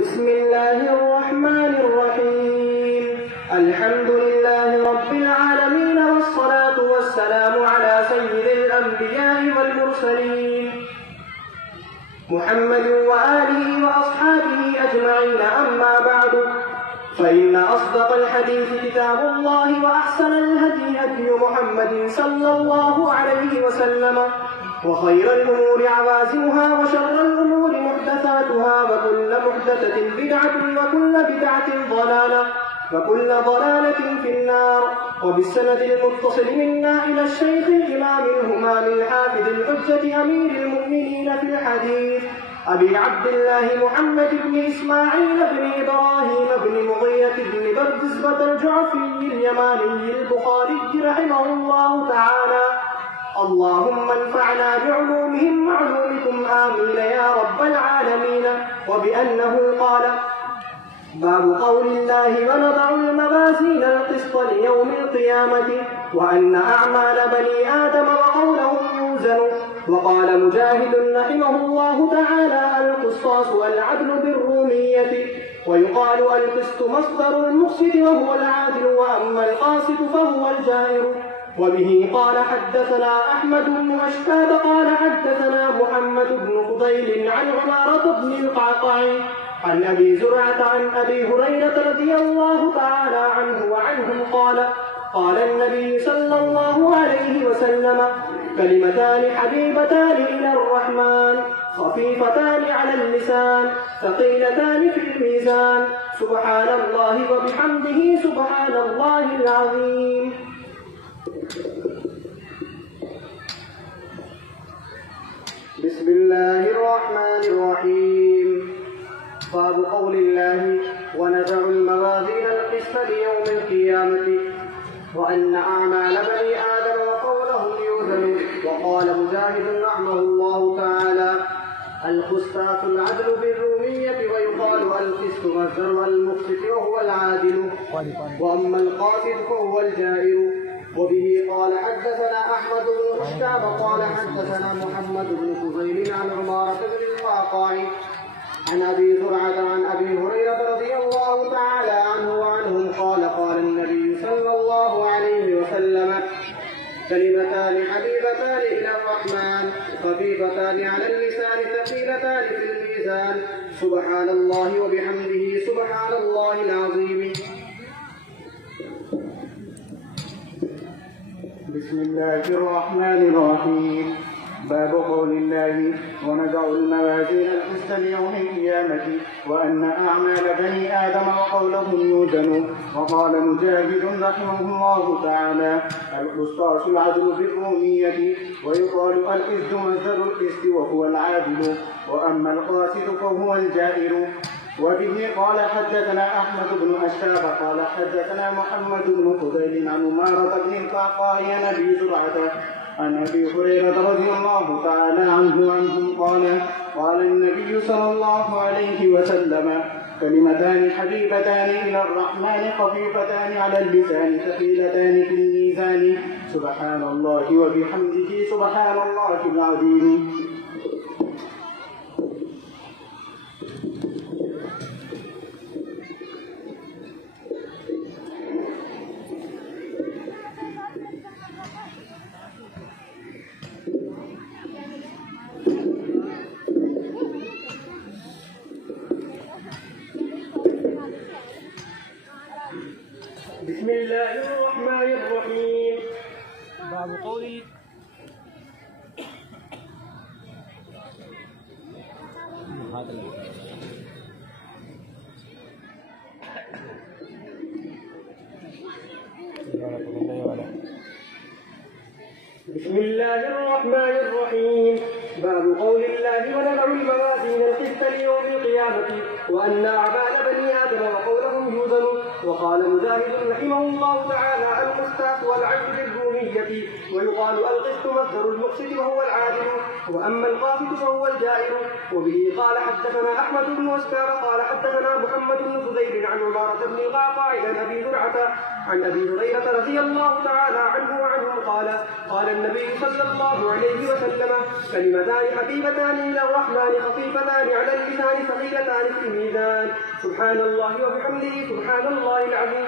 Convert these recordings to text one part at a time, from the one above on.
بسم الله الرحمن الرحيم. الحمد لله رب العالمين، والصلاة والسلام على سيد الأنبياء والمرسلين محمد وآله وأصحابه أجمعين. أما بعد، فإن أصدق الحديث كتاب الله، وأحسن الهدي هدي محمد صلى الله عليه وسلم، وخير الأمور عوازمها، وشر الأمور محدثاتها، وكل محدثة بدعة، وكل بدعة ضلالة، وكل ضلالة في النار. وبالسند المتصل منا إلى الشيخ الإمام الهمام الحافظ الحجة أمير المؤمنين في الحديث أبي عبد الله محمد بن إسماعيل بن إبراهيم بن مغية بن بردزبة الجعفي اليماني البخاري رحمه الله تعالى. اللهم انفعنا بعلومهم وعلومكم آمين يا رب العالمين. وبأنه قال: باب قول الله: ونضع الموازين القسط ليوم القيامة، وأن أعمال بني آدم وقولهم يوزن. وقال مجاهد رحمه الله تعالى: القسطاس والعدل بالرومية. ويقال القسط مصدر المقسط وهو العادل، وأما القاسط فهو الجائر. وبه قال حدثنا أحمد بن أشهاب قال حدثنا محمد بن فضيل عن عمارة بن القعقاع عن أبي زرعة عن أبي هريرة رضي الله تعالى عنه وعنهم قال: قال النبي صلى الله عليه وسلم: كلمتان حبيبتان إلى الرحمن، خفيفتان على اللسان، ثقيلتان في الميزان، سبحان الله وبحمده سبحان الله العظيم. بسم الله الرحمن الرحيم. باب قول الله: ونزع الموازين القسط ليوم القيامة، وأن أعمال بني آدم وقولهم يوزن. وقال مجاهد رحمه الله تعالى: القسطاس العدل بالرومية، ويقال القسط مصدر المقسط وهو العادل، وأما القاسط فهو الجائر. وبه قال حدثنا أحمد بن أشهاب قال حدثنا محمد بن فضيل عن عمارة بن القعقاع عن أبي زرعة عن أبي هريرة رضي الله تعالى عنه وعنهم قال: قال النبي صلى الله عليه وسلم: كلمتان حبيبتان إلى الرحمن، خفيفتان على اللسان، ثقيلتان في الميزان، سبحان الله وبحمده سبحان الله العظيم. بسم الله الرحمن الرحيم. باب قول الله: ونضع الموازين القسط ليوم القيامة، وأن أعمال بني آدم وقولهم يوزن. وقال مجاهد رحمه الله تعالى: القسطاس العدل بالرومية، ويقال القسط مصدر القسط وهو العادل، وأما القاسط فهو الجائر. وبه قال حدثنا أحمد بن أشهاب قال حدثنا محمد بن فضيل عن عمارة بن القعقاع عن أبي زرعة عن أبي هريرة رضي الله تعالى عنه وعنهم قال: قال النبي صلى الله عليه وسلم: كلمتان حبيبتان إلى الرحمن، خفيفتان على اللسان، ثقيلتان في الميزان، سبحان الله وبحمده سبحان الله العظيم. بسم الله الرحمن الرحيم. باب قول بسم الله الرحمن الرحيم. باب قول الله: ونضع الموازين القسط ليوم القيامة، وأن أعمال بني آدم وقولهم يوزن. وقال مجاهد رحمه الله تعالى: القسطاس والعدل بالرومية، ويقال القسط مصدر المقسط وهو العادل، وأما القاسط فهو الجائر. وبه قال حدثنا أحمد بن وسكار قال حدثنا محمد بن فضيل عن عمارة بن القعقاع عن أبي زرعة عن أبي هريرة رضي الله تعالى عنه وعنه قال النبي صلى الله عليه وسلم: كلمتان حبيبتان إلى الرحمن خفيفتان على اللسان ثقيلتان في الميزان، سبحان الله وبحمده سبحان الله العظيم.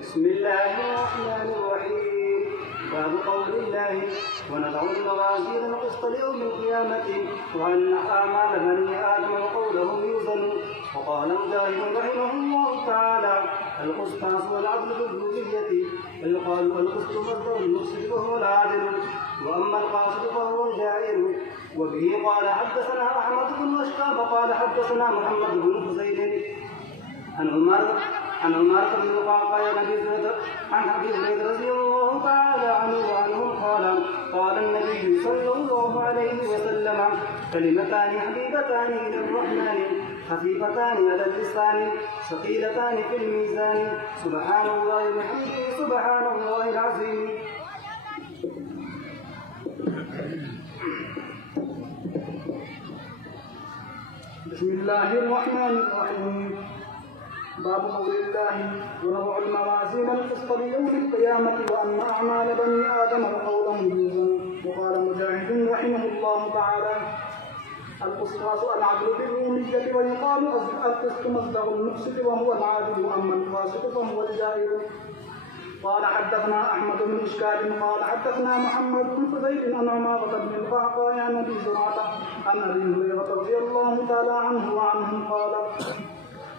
بسم الله الرحمن الرحيم. باب قول الله: ونضع الموازين القسط ليوم القيامة وأن أعمال بني آدم وقولهم يوزن. وقال مجاهد رحمه الله تعالى: القسطاس والعدل بالرومية، ويقال القسط مصدر المقسط وهو العادل، وأما القاسط فهو الجائر. وبه قال حدثنا أحمد بن أشقاب قال حدثنا محمد بن فضيل عن عمارة بن القعقاع عن أبي هريرة رضي الله تعالى عنه وعنهم قال النبي صلى الله عليه وسلم: كلمتان حبيبتان إلى الرحمن خفيفتان على اللسان ثقيلتان في الميزان، سبحان الله وبحمده سبحان الله العظيم. بسم الله الرحمن الرحيم. باب قول الله: ونضع الموازين القسط ليوم القيامة وأن أعمال بني آدم وقولهم يوزن. وقال مجاهد رحمه الله تعالى: القسطاس العدل بالرومية، ويقال القسط مصدر المقسط وهو العادل، وأما القاسط فهو الجائر. قال حدثنا أحمد بن إشكال قال حدثنا محمد بن فضيل عن عمارة بن القعقاع عن أبي زرعة عن أبي هريرة رضي الله تعالى عنه وعنهم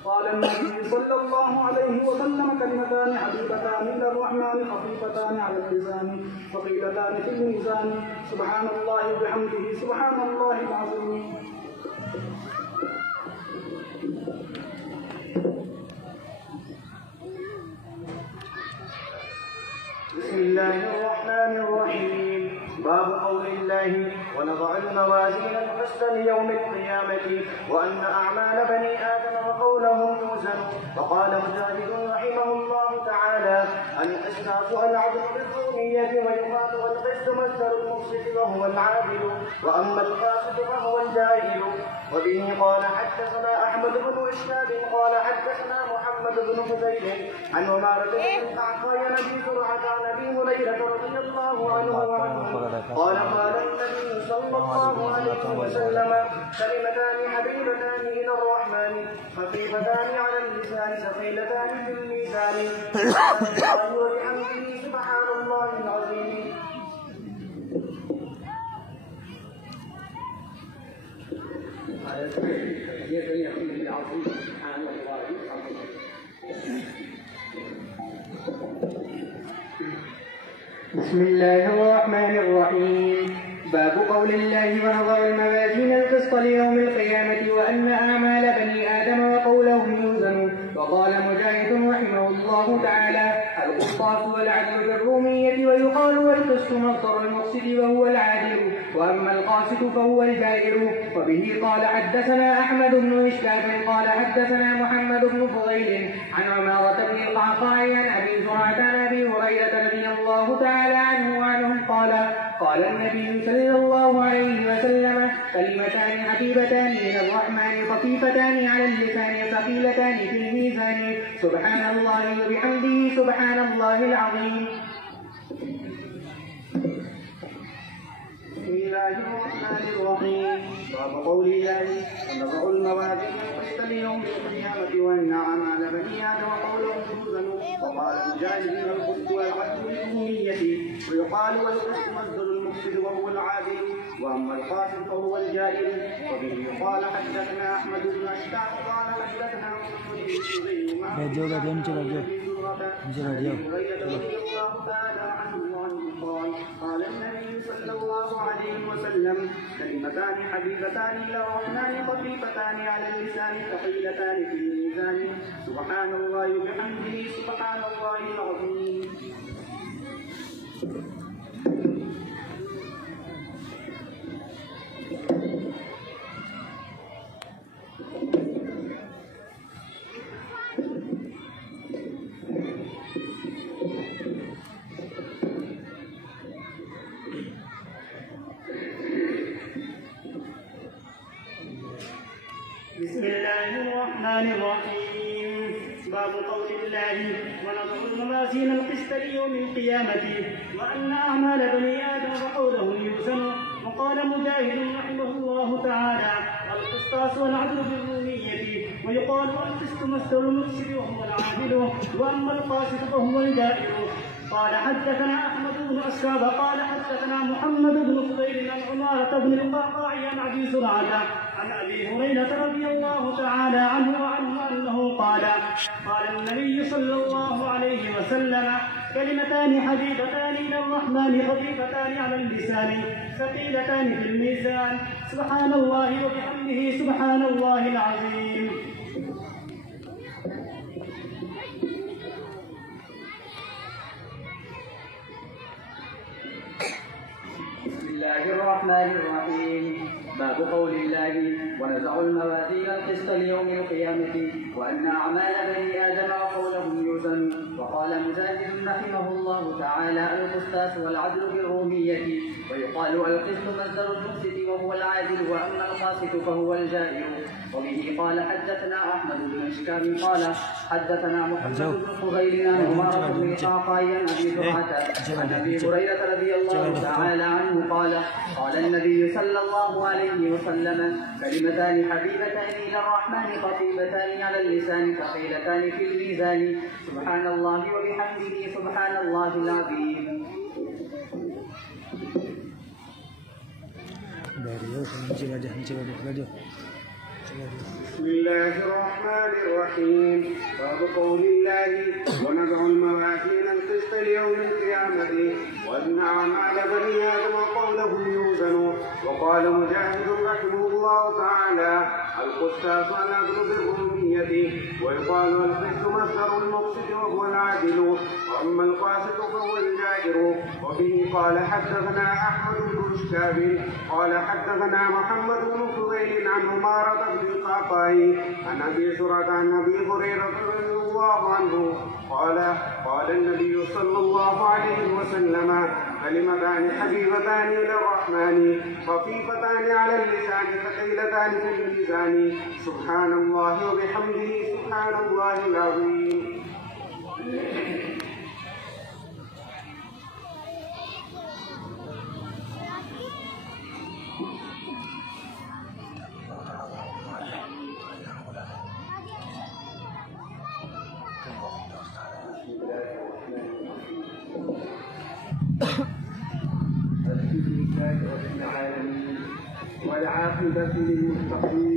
قال النبي صلى الله عليه وسلم: كلمتان حبيبتان إلى الرحمن خفيفتان على اللسان ثقيلتان في الميزان، سبحان الله وبحمده سبحان الله العظيم. بسم الله الرحمن الرحيم. باب قول الله: ونضع الموازين القسط ليوم القيامة وأن أعمال بني آدم وقولهم يوزن. وقال مجاهد رحمه الله تعالى: القسطاس العدل بالرومية، ويقال القسط مصدر المقسط وهو العادل، وأما القاسط فهو الجائر. وبه قال حدثنا أحمد بن إسحاق قال حدثنا محمد بن فضيل عن عمارة بن القعقاع عن أبي زرعة عن أبي هريرة رضي الله عنه وعنه قال النبي صلى الله عليه وسلم: كلمتان حبيبتان إلى الرحمن خفيفتان على اللسان ثقيلتان في الميزان، سبحان الله وبحمده سبحان الله العظيم. بسم الله الرحمن الرحيم. باب قول الله: ونضع الموازين القسط ليوم القيامة وأن أعمال بني آدم وقولهم يوزن. وقال مجاهد رحمه الله تعالى: القسطاس والعدل بالرومية، ويقال والقسط مصدر المقسط وهو العادل، وأما القاسط فهو الجائر. وبه قال حدثنا أحمد بن إشكال قال حدثنا محمد بن فضيل عن عمارة بن القعقاع عن أبي زرعة عن أبي هريرة رضي الله تعالى عنه وعنهم قال النبي صلى الله عليه وسلم: كلمتان حبيبتان إلى الرحمن خفيفتان على اللسان ثقيلتان في الميزان، سبحان الله وبحمده سبحان الله العظيم. بسم الله الرحمن الرحيم. باب قول الله: ونضع الموازين القسط ليوم القيامة وأن أعمال بني آدم وقولهم يوزن. وقال مجاهد: القسط والعدل بالرومية، ويقال والقسط مصدر المقسط وهو العادل، وأما القاسط فهو الجائر. وبه قال حدثنا أحمد بن أشتاق قال حدثنا محمد بن فضيل عن أبي هريرة رضي الله تعالى عنه قال النبي صلى الله عليه وسلم: كلمتان حبيبتان إلى الرحمن خفيفتان على اللسان ثقيلتان في الميزان، سبحان الله وبحمده سبحان الله العظيم. بسم الله الرحمن الرحيم. باب قول الله ونضع الموازين القسط ليوم القيامة وأن أعمال بني آدم وقولهم يوزن. وقال مجاهد رحمه الله تعالى: القسطاس والعدل بالرومية. ويقال القسط مصدر المفسد وهو العادل، وأما القاسط فهو الجائر. قال حدثنا أحمد بن أشرب قال حدثنا محمد بن فضيل عن عمارة بن القعقاع عن أبي زرعة عن أبي هريرة رضي الله تعالى عنه وعنه أنه قال: قال النبي صلى الله عليه وسلم: كلمتان حبيبتان إلى الرحمن خفيفتان على اللسان ثقيلتان في الميزان، سبحان الله وبحمده سبحان الله العظيم. بسم الله الرحمن الرحيم. باب قول الله ونزع الموازين القسط ليوم القيامة وأن أعمال بني آدم وقولهم يوزن. وقال مجاهد رحمه الله تعالى: القسطاس والعدل بالرومية. ويقال القسط مصدر المفسد وهو العادل، وأما القاسط فهو الجائر. وبه قال حدثنا أحمد بن إشكاب قال حدثنا محمد بن فضيل عن عمارة بن القعقاع عن أبي زرعة عن أبي هريرة رضي الله تعالى عنه قال: قال النبي صلى الله عليه وسلم: كلمتان حبيبتان إلى الرحمن خفيفتان على اللسان ثقيلتان في الميزان، سبحان الله وبحمده سبحان الله العظيم. بسم الله الرحمن الرحيم. باب قول الله ونضع الموازين القسط ليوم القيامة وأن أعمال بني آدم وقولهم يوزن. وقال مجاهد رحمه الله تعالى: القسطاس والعدل بالرومية. ويقال القسط مصدر المقسط وهو العادل، وأما القاسط فهو الجائر. وبه قال حدثنا أحمد بن إشكاب قال حدثنا محمد بن فضيل عن عمارة بن القعقاع عن أبي زرعة عن أبي هريرة رضي الله عنه قال: قال النبي صلى الله عليه وسلم: كلمتان حبيبتان إلى الرحمن خفيفتان على اللسان ثقيلتان في الميزان، سبحان الله وبحمده سبحان الله العظيم. الحمد لله رب العالمين والعاقبة للمتقين